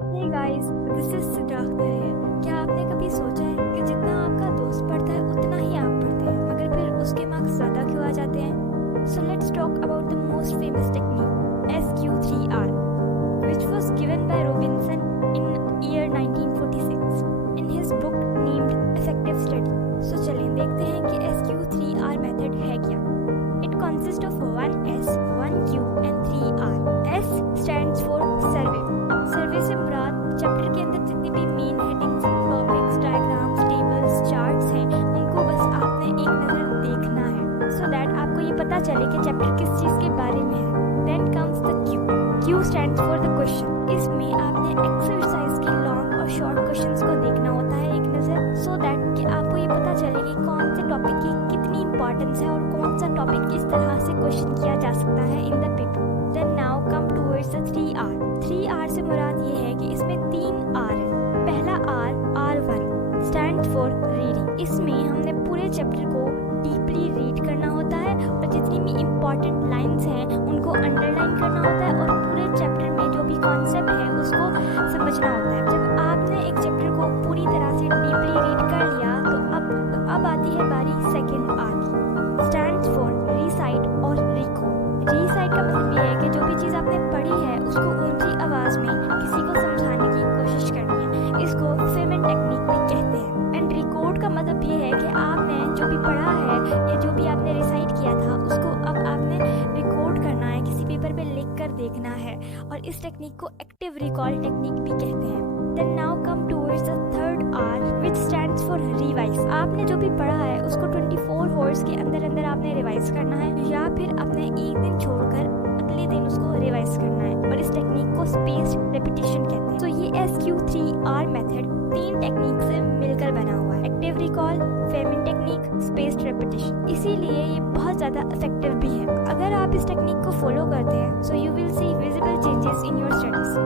Hey guys, this is Siddharth है। क्या आपने कभी सोचा है कि जितना आपका दोस्त पढ़ता है उतना ही आप पढ़ते हैं, मगर फिर उसके मार्क्स ज़्यादा क्यों आ जाते हैं? So let's talk about the most famous technique SQ3R, which was given by Robinson in year 1946 in his book named Effective Study. So चलें देखते हैं कि SQ3R मेथड है क्या। It consists of 1 S, 1 Q and 3 R. S stands for survey. सर्वे से मुराद chapter के अंदर जितनी भी main headings, topics, diagrams, tables, charts हैं, उनको बस आपने एक नज़र देखना है सो दैट आपको ये पता चले कि चैप्टर किस चीज़ के बारे में है। Then comes the Q. Q stands for the question. इसमें आपने एक्सरसाइज के लॉन्ग और शॉर्ट क्वेश्चंस को देखना होता है एक नज़र सो दैट कि आपको ये पता चले कि कौन से टॉपिक की कितनी इंपॉर्टेंस है और कौन सा टॉपिक किस तरह से क्वेश्चन किया जा सकता है in the paper. Then now come towards the 3R. 3R से मुराद ये है कि इसमें 3 R है। पहला R, R1 stand for reading. इसमें हमने पूरे चैप्टर को डीपली रीड करना होता है और जितनी भी इम्पॉर्टेंट लाइंस हैं उनको अंडरलाइन करना होता है और पूरे चैप्टर में जो भी कॉन्सेप्ट है उसको समझना होता है। जब आपने एक चैप्टर को पूरी तरह से डीपली रीड कर लिया तो अब आती है बारी सेकेंड R की। स्टैंड्स फॉर रिसाइट और रिकॉल। रिसाइट का मतलब ये है कि जो भी चीज़ आपने पढ़ी है उसको ऊंची आवाज़ में किसी को समझाने की कोशिश करनी है। इसको फेमेंट टेक्निक भी कहते हैं। एंड रिकॉर्ड का मतलब ये है कि आपने जो भी पढ़ा है या जो भी आपने रिसाइट किया था उसको अब आपने रिकॉर्ड करना है, किसी पेपर पे लिख कर देखना है और इस टेक्निक को एक्टिव रिकॉल टेक्निक भी कहते हैं। Then now come towards the third R which stands for revise. आपने जो भी पढ़ा है उसको 24 आवर्स के अंदर अंदर आपने रिवाइज करना है या फिर अपने एक दिन छोड़कर अगले दिन उसको रिवाइज करना है और इस टेक्निक को स्पेस्ड रेपिटेशन कहते हैं। तो ये SQ3R मेथड 3 टेक्निक से मिलकर बना हुआ है, active recall, Feynman technique, spaced repetition. इसीलिए ये बहुत ज़्यादा इफेक्टिव भी है। अगर आप इस टेक्निक को फॉलो करते हैं so you will see visible changes in your studies.